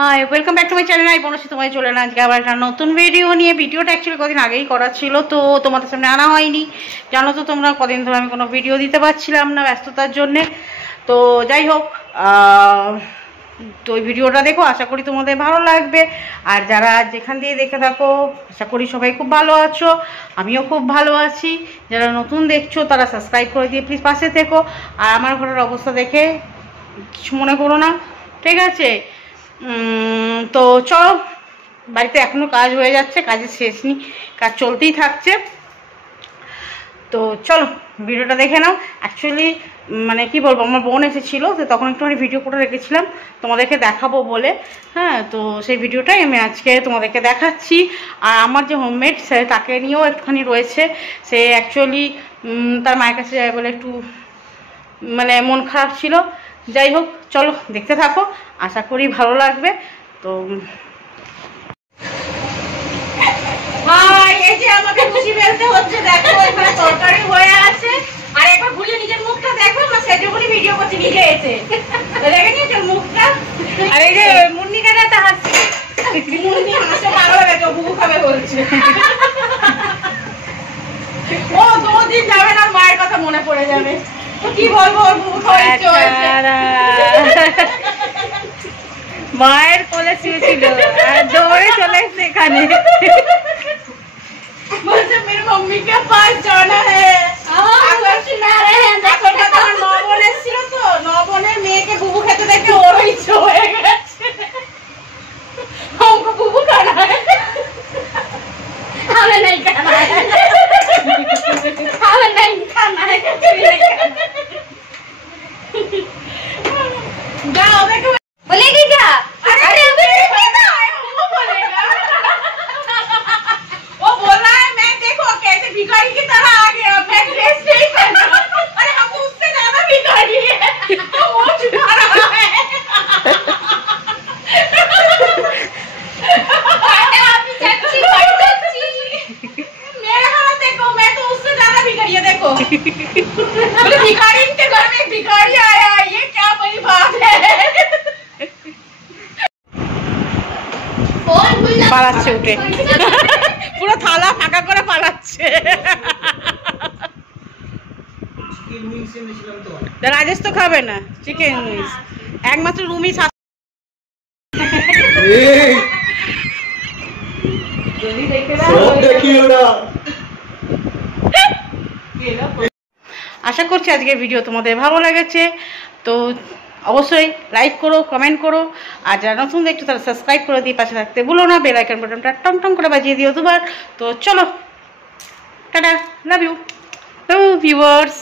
Hi welcome back to my channel. আমি বনশ্রী তোমায় চলে এলাম আজকে আবার একটা নতুন ভিডিও নিয়ে। ভিডিওটা অ্যাকচুয়ালি কদিন আগেই করা ছিল, তো তোমাদের সামনে আনা হয়নি। জানো তো তোমরা কদিন ধরে আমি কোনো ভিডিও দিতে পারছিলাম না ব্যস্ততার জন্যে। তো যাই হোক, তো ওই ভিডিওটা দেখো, আশা করি তোমাদের ভালো লাগবে। আর যারা যেখান দিয়ে দেখে থাকো আশা করি সবাই খুব ভালো আছো, আমিও খুব ভালো আছি। যারা নতুন দেখছো তারা সাবস্ক্রাইব করে দিয়ে প্লিজ পাশে থেকো। আর আমার ঘরের অবস্থা দেখে কিছু মনে করো না, ঠিক আছে? তো চলো, বাড়িতে এখনো কাজ হয়ে যাচ্ছে, কাজের শেষ নেই, কাজ চলতেই থাকছে। তো চলো ভিডিওটা দেখে নাও। অ্যাকচুয়ালি মানে কি বলবো, আমার বোন এসেছিলো, তো তখন একটুখানি ভিডিও করে রেখেছিলাম তোমাদেরকে দেখাবো বলে। হ্যাঁ, তো সেই ভিডিওটাই আমি আজকে তোমাদেরকে দেখাচ্ছি। আর আমার যে হোমমেড তাকে নিয়েও একটুখানি রয়েছে। সে অ্যাকচুয়ালি তার মায়ের কাছে যায় বলে একটু মানে মন খারাপ ছিল। যাই হোক, চলো দেখতে থাকো, আশা করি ভালো লাগবে। তো এই যে আমাকে খুশি বেলতে হচ্ছে, দেখো এখানে তরকারি হয়ে আছে। আর একবার ঘুরিয়ে নিজের মুখটা দেখো, আমার সেজগুলি ভিডিও করছি নিজে এসে, দেখে নিয়েছো মুখটা? আর এই যে মুন্নিটা না, তা হাসছে, মুন্নি হাসে পাগল হয়ে গেছে, বুবু খাবে বলছে। ও দুদিন যাবে না, মায়ের কথা মনে পড়ে যাবে। তো কি বলবো, ওর বুবু খাওয়াইছে, মায়ের কোলে শুয়েছিল আর দৌড়ে চলে এসছে এখানে, বলছে মেরে মম্মি কে পাস জানা হ্যাঁ। দেখো তোমার নবন এসেছিল, তো নবনের মেয়েকে বুবু খেতে দেখে ওরও ইচ্ছে হয়ে গেছে, हमको बुबू खाना है, हमें नहीं खाना है, हमें नहीं खाना है, जाओ देखो बोलेगी क्या? अरे वो बोलेगा, वो बोल रहा है मैं देखो कैसे भिखारी की तरह आ गया, मैं ड्रेस नहीं पहना, अरे हम उससे ज्यादा भिखारी है, तो वो चुका रहा है। मेरा हाथ देखो, मैं तो उससे ज्यादा भिखारी है, देखो बोले भिखारी के घर में भिखारी आया, ये क्या बड़ी बात है। পালাচ্ছে উঠে, পুরো থালা ফাঁকা করে পালাচ্ছে। রাজেশ তো খাবে না চিকেন উইংস, একমাত্র রুমি। আশা করছি আজকের ভিডিও তোমাদের ভালো লেগেছে। তো অবশ্যই লাইক করো, কমেন্ট করো। আর যারা নতুন দেখছো তারা সাবস্ক্রাইব করে দিয়ে পাশে থাকতে ভুলো না, বেল আইকন বাটনটা টং টং করে বাজিয়ে দিও দুবার। তো চলো, টাটা, লাভ ইউ ভিউয়ার্স।